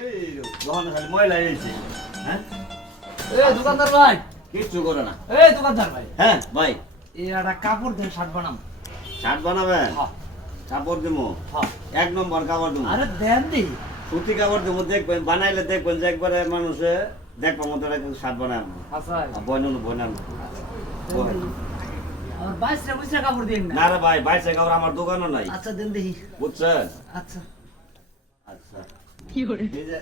এই দোকানে খালি ময়লা হয়েছে। হ্যাঁ এই দোকানদার ভাই, কিচ্ছু করে না। এই দোকানদার ভাই, হ্যাঁ ভাই, এই একটা কাপড় দেন শার্ট বানাম। শার্ট বানাবেন? হ্যাঁ কাপড় দেবো, হ্যাঁ। 1 নম্বর কাপড় দেবো। আরে দেন দি। সুতি কাপড় দেবো, দেখবেন বানাইলে দেখবেন যে একবারে মানুষে দেখবো মতো শার্ট বানায়। আচ্ছা বয়নানো বয়নানো। আমার বাইশটা বুঝরা কাপড় দিন না। না রে ভাই, বাইসে কাপড় আমার দোকানও নাই, আচ্ছা দেন দেখি। বুঝছেন? আচ্ছা আচ্ছা কি করে এই যে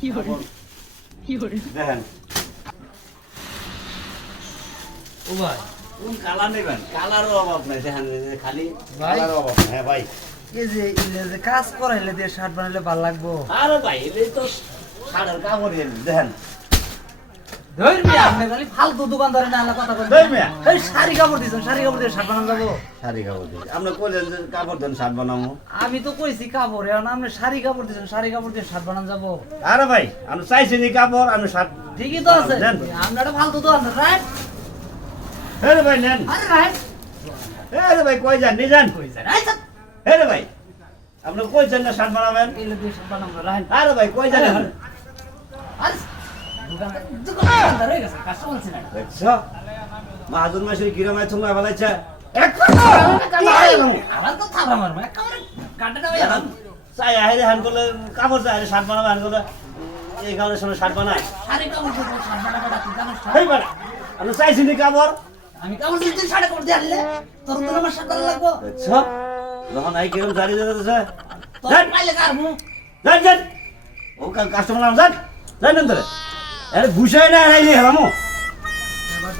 কি করে কাপড় কি করে দেখেন ও ভাই, কোন কালার নেবেন? কালারও অভাব নাই, দেখেন এই যে খালি ভাই? কালারও অভাব নাই। হ্যাঁ ভাই, এই যে ইলে যে কাজ করাইলে দিয়ে শার্ট বানাইলে ভালো লাগবো। আরে ভাই এই তো শার্টের কাপড় দেখেন। ধর মিয়া, আপনি খালি ফালতু দোকানদারে না আলা কথা কইন। ধর মিয়া। এই শাড়ি কাপড় দিছেন, শাড়ি কাপড় দিয়ে শার্ট বানানো যাবো। শাড়ি কাপড় দিই, আপনি কইলেন যে কাপড় দেন শার্ট বানাবো। আমি তো কইছি কাপড়, এখন আপনি শাড়ি কাপড় দিছেন, শাড়ি কাপড় দিয়ে শার্ট বানানো যাবো। আরে ভাই আমি চাইছি নি কাপড়, আমি শার্ট। ঠিকই তো আছে, দেন। আমরা একটা ফালতু দোকানদার, রাইট? আরে ভাই নেন। আরে রাইট আরে ভাই কই যান, নিয়ে যান। কই যায় রাইট? আরে ভাই আপনি কই যান না শার্ট বানাবেন? ইলে দিয়ে শার্ট বানাবো, রাইট? আরে ভাই কই যান? আরে দোকানদার হয়ে গেছে, কাস্টমার ছিল না। দেখছো মাহাজন মাসের কিরমায় তুমি ফেলাইছে। আবার তো থাবা মারবো, একেবারে গাঁটাটা হয়ে গেল। চাই আহে হ্যান করলে কাপড় চাই শার্ট বানাবে, হ্যান করলে এই কারণের সঙ্গে শার্ট বানায়। শাড়ি কাপড় দিয়ে শার্ট বানাবো, তুই জানিস না? এই বেটা আপনি চাইছি নি কাপড়। আমি কাপড় দিয়ে তুই শাড়ি কাপড় দিয়ে আনলে তোর তো আমার শার্ট ভালো লাগবো। দেখছো যখন এই কিরম জারি যেতেছে। তোর পাইলে কারবো। যান যান, ও কাস্টমার নাম যান যান ধরে। আরে ঘুষাই না হারাইনি হেরামো। এবার